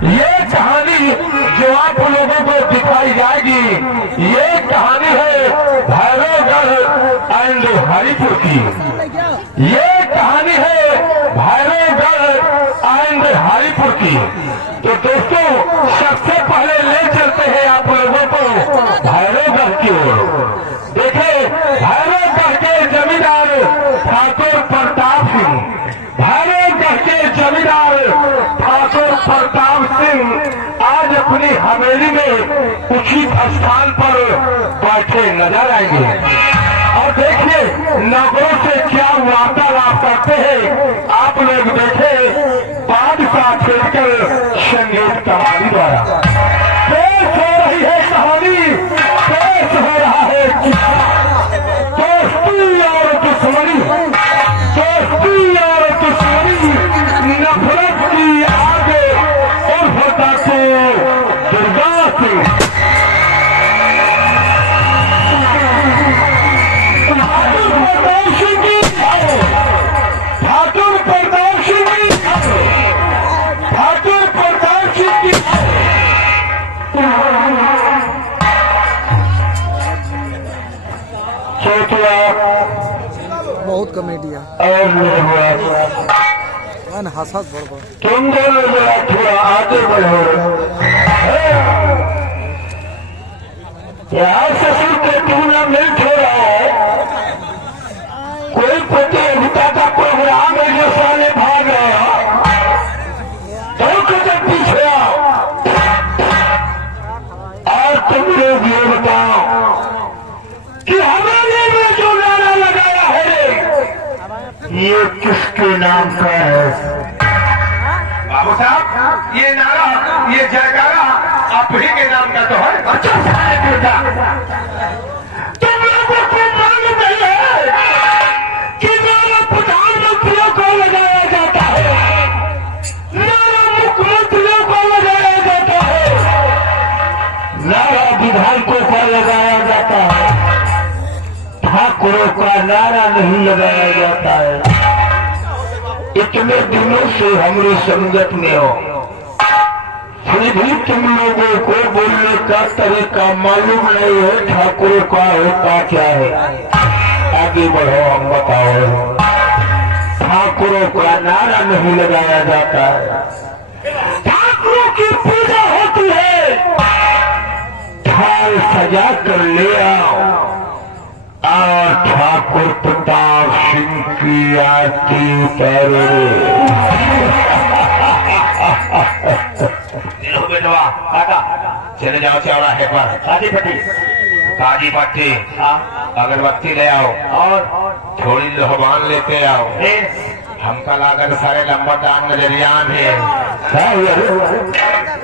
ये कहानी जो आप लोगों को दिखाई जाएगी, ये कहानी है भैरवगढ़ एंड हरिपुर की। ये कहानी है भैरवगढ़ एंड हरिपुर की। तो दोस्तों, सबसे पहले ले चलते हैं आप लोगों को भैरवगढ़ की ओर। देखिए, भैरवगढ़ के जमींदार ठाकुर प्रताप सिंह, भैरवगढ़ के जमींदार ठाकुर प्रताप सिंह आज अपनी हवेली में उचित स्थान पर बैठे नजर आएंगे। और देखिए नगरों से क्या वार्तालाप करते हैं आप लोग देखे। बादशाह खेलकर संगीत कहानी द्वारा पेश हो रही है कहानी, पेश हो रहा है दोस्ती और दुश्मनी, दोस्ती और दुश्मनी, नफरत की आगे और होता तो दुर्गा सिंह। बहुत कॉमेडी है और हंसत बड़ तुम दोनों जरा थोड़ा आगे बढ़ो। यहाँ ससुर के टूर्नामेंट हो रहा है, कोई प्रतियोगिता का प्रोग्राम है जो साले भाग रहे हो, तो कदम पीछे आओ। और तुम लोग ये बताओ कि हमारे में जो नारा लगाया है ये किसके नाम का है? बाबू साहब, ये नारा, ये जयकारा आप ही के नाम का तो है। अच्छा तुम लोगों को मालूम नहीं है कि नारा प्रधानमंत्रियों को लगाया जाता है, नारा मुख्यमंत्रियों को लगाया जाता है, नारा विधायकों को लगाया जाता है, ठाकुरों का नारा नहीं लगाया जाता है। इतने दिनों से हमरे संगत में हो, फिर भी तुम लोगों को बोलने का तरीका मालूम नहीं है ठाकुरों का होता क्या है। आगे बढ़ो, हम बताओ। ठाकुरों का नारा नहीं लगाया जाता है, ठाकुरों की पूजा होती है, थाल सजा कर ले आओ और ठाकुर प्रताप सिंह की आरती करो। बेटवा काका चले जाओ चौराहे पर, काजी पट्टी अगरबत्ती ले आओ और थोड़ी लोहबान लेते आओ। हमका लागत सारे लंबरदार नजरियान है।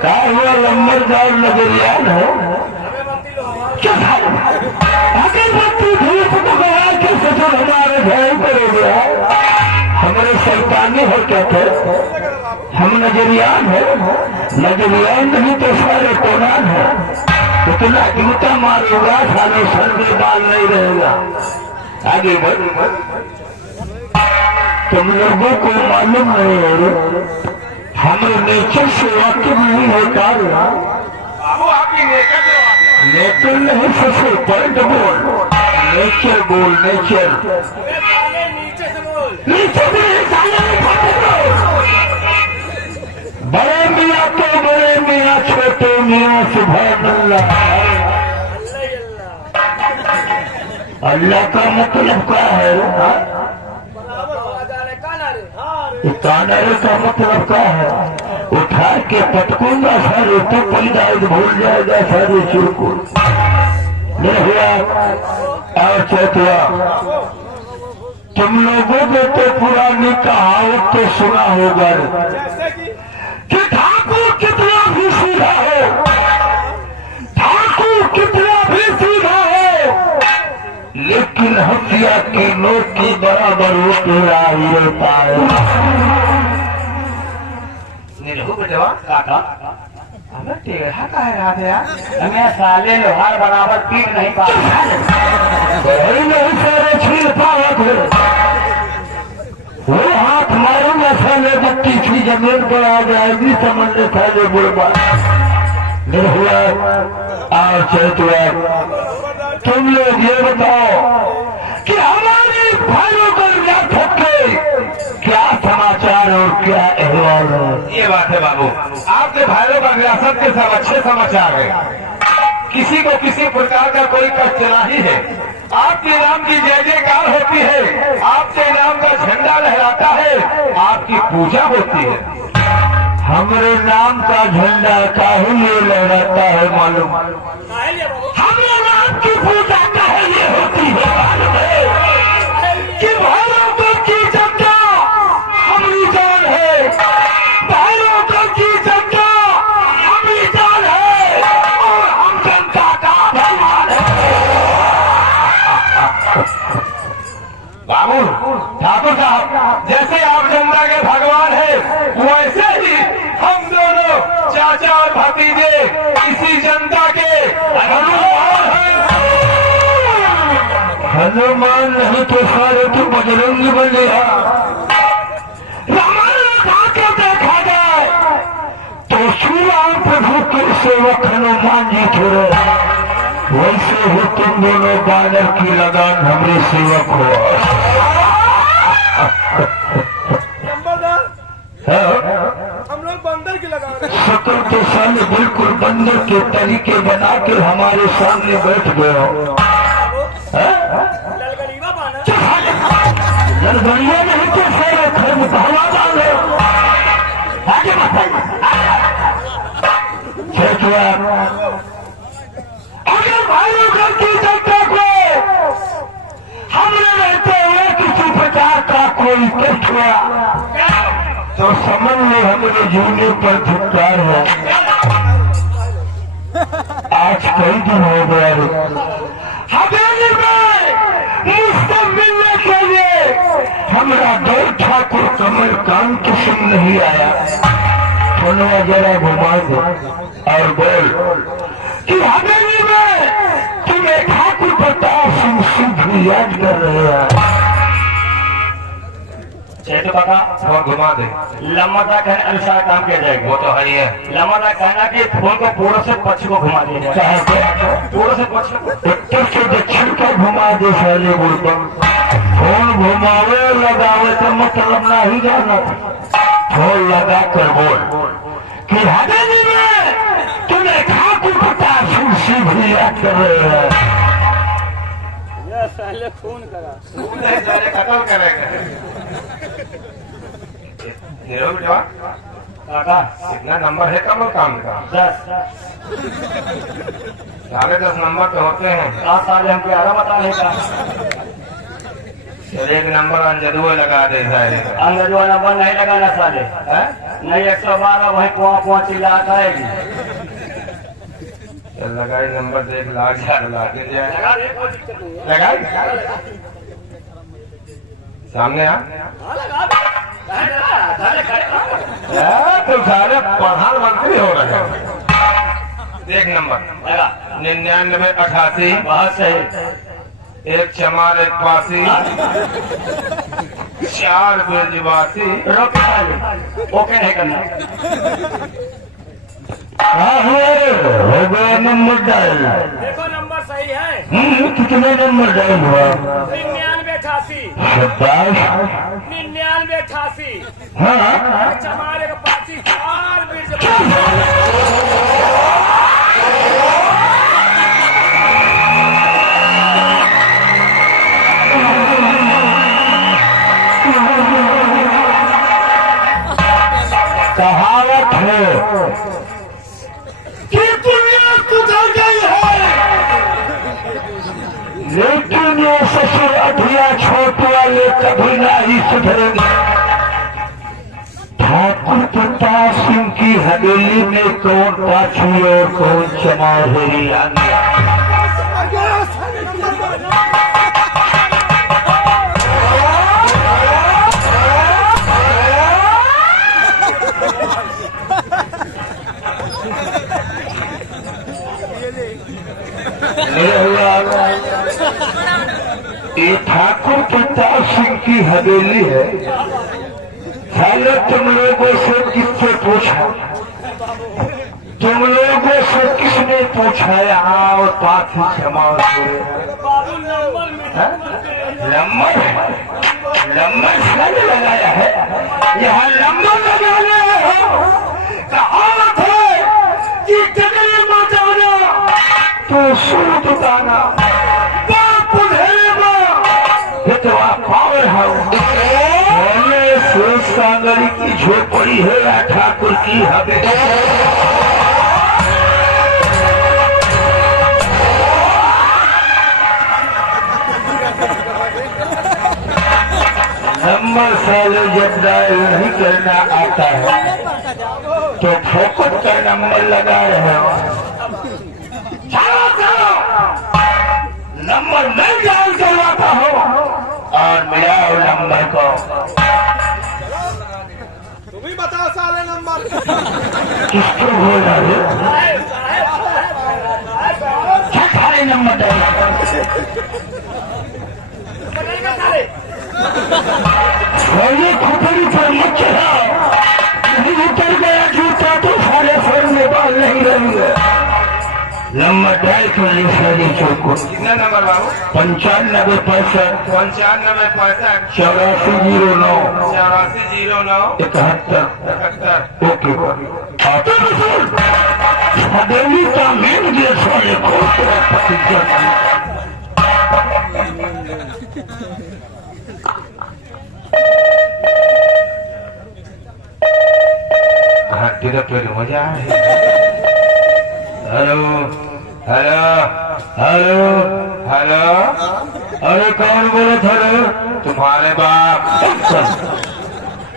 क्या हुआ लंबरदार नजरियान हो? अगरबत्ती धूप गया कि ससुर हमारे घर पर गया। हमारे सरकारी हो क्या थे, हम नजरियान है, नजरियान नहीं तो सारे कोरान है। उतना जूता मारूंगा सारे सर में बाल नहीं रहेगा। आगे बढ़, तुम लोगों को मालूम नहीं है हमें नेचर से वाकिफ नहीं है। नेचर नहीं ससुर पॉइंट बोल, नेचर बोल, नेचर नीचे बड़े मियाँ तो बड़े मियाँ, छोटे मियाँ सुभान अल्लाह। अल्लाह का मतलब क्या है? कानारे का मतलब क्या है? उठा के पटकूंगा सारे तो पैदा भूल जाएगा सारे चुरको। और चौथा, तुम लोगों ने तो पुरानी कहावत तो सुना होगा कि ठाकुर कितना भी सीधा हो, ठाकुर कितना भी सीधा हो, लेकिन हथिया की नोक की बराबर वो टेढ़ा ही होता है। काका हमें टेढ़ा कह रहा था यार, हमें साले लोहार बराबर पीट नहीं पाता। नहीं सारे छील पावत है, वो हाथ मारूंगा साले बत्ती की जमीन पर आ जाएगी, समझ ले साले बुढ़वा निर्हुआ और चैतुआ। तुम लोग ये बताओ कि हमारे भाइयों को रियासत के क्या समाचार और क्या अहवाल है? ये बात है बाबू, आपके भाइयों का रियासत के सब अच्छे समाचार है। किसी को किसी प्रकार का कोई कष्ट नहीं है। आपके नाम की जय जयकार होती है, आपके नाम का झंडा लहराता है, आपकी पूजा होती है। हमारे नाम का झंडा काहे लिए लहराता है मालूम? हमारे नाम की पूजा काहे लिए होती है मालूम है? कि भाइयों को की जनता हमारी जान है, भाइयों को की जनता हमारी जान है और हम जनता का भगवान है। बाबू ठाकुर साहब, जैसे आप जनता के भगवान हैं, वैसे ही हम दोनों चाचा और भतीजे इसी जनता के हनुमान हैं। हनुमान नहीं तो सारे तू बजरंग बने। रामायण उठा के देखा जाए तो श्री राम प्रभु के सेवक हनुमान जी थे, वैसे ही तुम दोनों बानर की लगान हमरे सेवक हो। हम लोग बंदर की लगा रहे हैं। शक्ल तो साले बिल्कुल बंदर के तरीके बना के हमारे सामने बैठ गए हो। ललगलीवा बानर। लड़बड़िया नहीं तो सारे घर में भगवा डाल है। आगे बताइए। अगर भाइयों घर की जनता को हमने रहते हुए किसी प्रकार का कोई कष्ट हुआ तो समझ लो हमारे जीने पर धिक्कार है। आज कई दिन हो गया हवेली में मुझसे मिलने के लिए हमारा दौर ठाकुर कमलकांत सिंह नहीं आया। थोड़ा जरा घुमा दो और बोल कि हवेली में तुम्हें ठाकुर प्रताप सिंह सिंह याद कर रहे हैं। चेतु काका फोन घुमा दे। लम्बा कहने अनुसार काम किया जाएगा। वो तो है ही है। लम्बा कहना कि फोन को पूर्व से पश्चिम को घुमा दिया जाए। पूर्व से पश्चिम उत्तर से दक्षिण को घुमा दे साले बुढ़बम। फोन घुमावे लगावे तो मतलब ना ही जाना। फोन लगा कर बोल कि हवेली में तुम्हें ठाकुर प्रताप सिंह सिंह याद कर रहे हैं। पहले फोन करा। खत्म करेंगे। काका कितना नंबर है कमलकांत का? 10 10.5 नंबर तो होते हैं। 7 साल हम ग्यारह बता नहीं का। चल एक नंबर अंजदुए लगा दे सारे। अंग्रेजों नंबर नहीं लगाना साले। नहीं 112 वही कुआ चिल्ला आएगी। चल लगाई नंबर से 1 लाख 4 लाख दे जाए। लगा दे, कोई दिक्कत नहीं है। लगाई सामने आ। लगा दे। तुम सारे प्रधानमंत्री हो रहे हो। देख नंबर लगा 99 88 बहुत सही। 1 चमार 1 पासी 4 बेजवासी। रोके साले ओके नहीं करना। हो गया नंबर डायल। देखो नंबर सही है। कितने नंबर डायल हुआ? 99 88 27। 99 88 हाँ चमारे का पासी 4 बीर कहावत है कि दुनिया सुधर गई है लेकिन ये ससुर अधिया छोट वाले कभी नहीं सुधरेंगे। ठाकुर प्रताप सिंह की हवेली में कौन पाछी और कौन चमारेरी आ गया। ये ठाकुर प्रताप सिंह की हवेली है। साले तुम लोगों से किससे पूछा? तुम लोगों से किसने पूछा? आओ पाथी क्षमा नंबर लगाया है, यहाँ नंबर लगाने हो। कहावत है कि जगह मचाना तो सूट गाना, पावर हाउस सागरी की झोपड़ी है या ठाकुर की हवेली। नंबर साले जब डायल नहीं करना आता है तो फोकट का नंबर लगा रहे हो। चलो नंबर मैं डायल करवाता हूँ और मिलाओ नंबर को। तुम ही बताओ साले नंबर किसको बोल रहे हो? क्या खाली नंबर डायल ये खोपड़ी पर मत चढ़ाओ, नहीं उतर गया जूता तो सारे सर में बाल नहीं रहेंगे। नंबर डायल कर ली सारी चौको। कितना नंबर बाबू? 95 65 95 65 8409 8409 71 ओके। ऑटो हवेली का मेन गेट वाले को घंटी का पेड़ मजा है। हेलो हेलो हेलो हेलो, अरे कौन बोले थे? तुम्हारे बाप।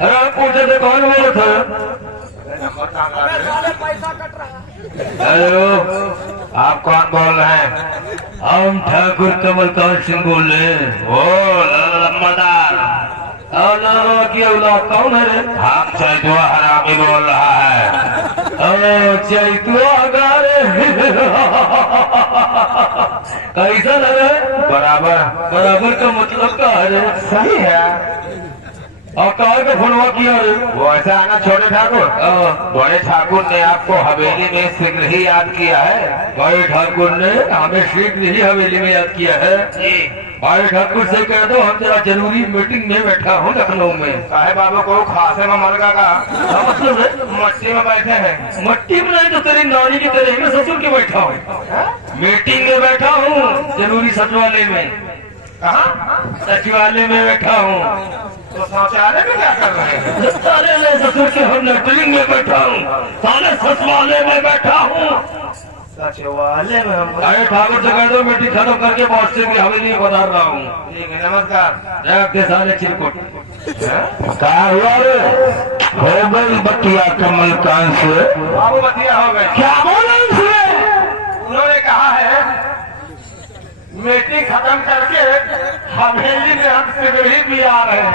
अरे पूछे थे कौन बोले थे? पैसा कट रहा। हेलो, आप कौन बोल रहे हैं? हम ठाकुर कमलकांत सिंह बोल रहे हैं। ओ लम्बादार की औलाद कौन है रे? हम चैतुआ हरामी बोल रहा है। चैतुआ गारे कैसा लगे? बराबर। बराबर का मतलब क्या है? सही है। और कहा का फोनवा किया रे? वो ऐसा आना छोटे ठाकुर, बड़े ठाकुर ने आपको हवेली में शीघ्र ही याद किया है। बड़े ठाकुर ने हमें शीघ्र ही हवेली में याद किया है। बड़े ठाकुर से कह दो हम जरा जरूरी मीटिंग में बैठा हूँ लखनऊ में। साहे बाबू को खासे में मलगा का मतलब है मट्टी में बैठे हैं। मट्टी में नहीं तो तेरी नानी की तरह मैं ससुर के बैठा हूँ। मीटिंग में बैठा हूँ जरूरी सचिवालय में। कहाँ? सचिवालय में बैठा हूँ। तो शौचालय में क्या कर रहे हैं? सारे ससुर के हम लेटरिंग में बैठा हूँ, सारे सचिवालय में बैठा हूँ। सचिवालय में हम। अरे ठाकुर से कह दो मीटिंग खत्म करके पहुंचते की हवेली में बता रहा हूँ। ठीक है, नमस्कार। रखते सारे चिरकुट कहा हुआ रे? हो गई बतिया कमलकांत से। बाबू बतिया हो गए। क्या बोला उसने? उन्होंने कहा है मीटिंग खत्म करके हवेली में हम शीघ्र ही भी आ रहे हैं।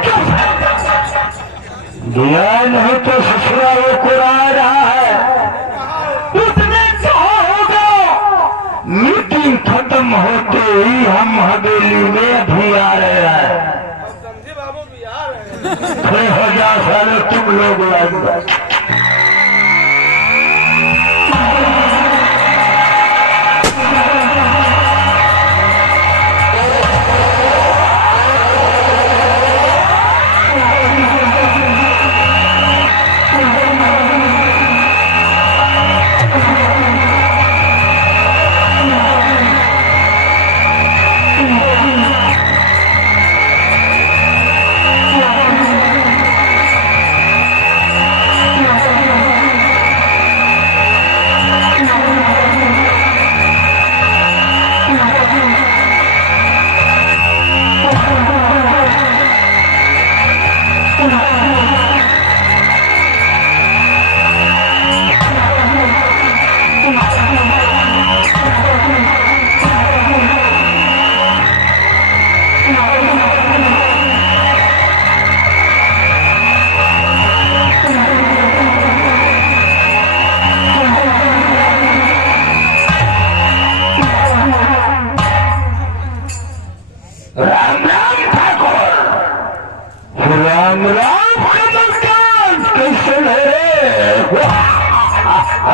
दिया नहीं तो ससुरा वो कुरा रहा है। उसने कहा होगा मीटिंग खत्म होते ही हम हवेली में भी आ रहे हैं। समझे बाबू भी आ रहे हैं। 6000 साल तुम लोग लाएंगे।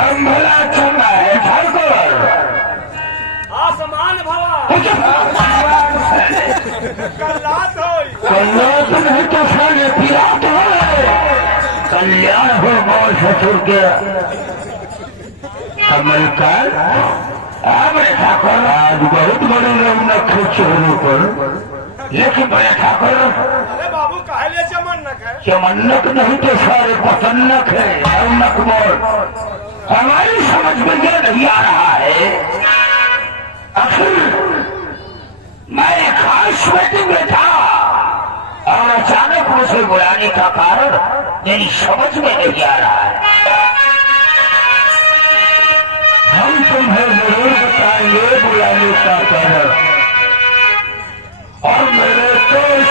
संभला चंगा है ठाकुर। आसमान भवा कल्लात होई कल्याण नहीं तो साले पिरात है। कल्याण हो मौज ससुर के कमल का बड़े ठाकुर आज बहुत बड़ी रौनक है चेहरे पर, लेकिन बड़े ठाकुर अरे बाबू काहे ले चमन्नक है चमन्नक नहीं तो सारे पतन्नक है। रौनक मोर हमारी समझ में जो नहीं आ रहा है। आखिर मैं एक खास मीटिंग में था और अचानक मुझे बुलाने का कारण मेरी समझ में नहीं आ रहा है। हम तुम्हें जरूर बताएंगे बुलाने का कारण, और मेरे तो इस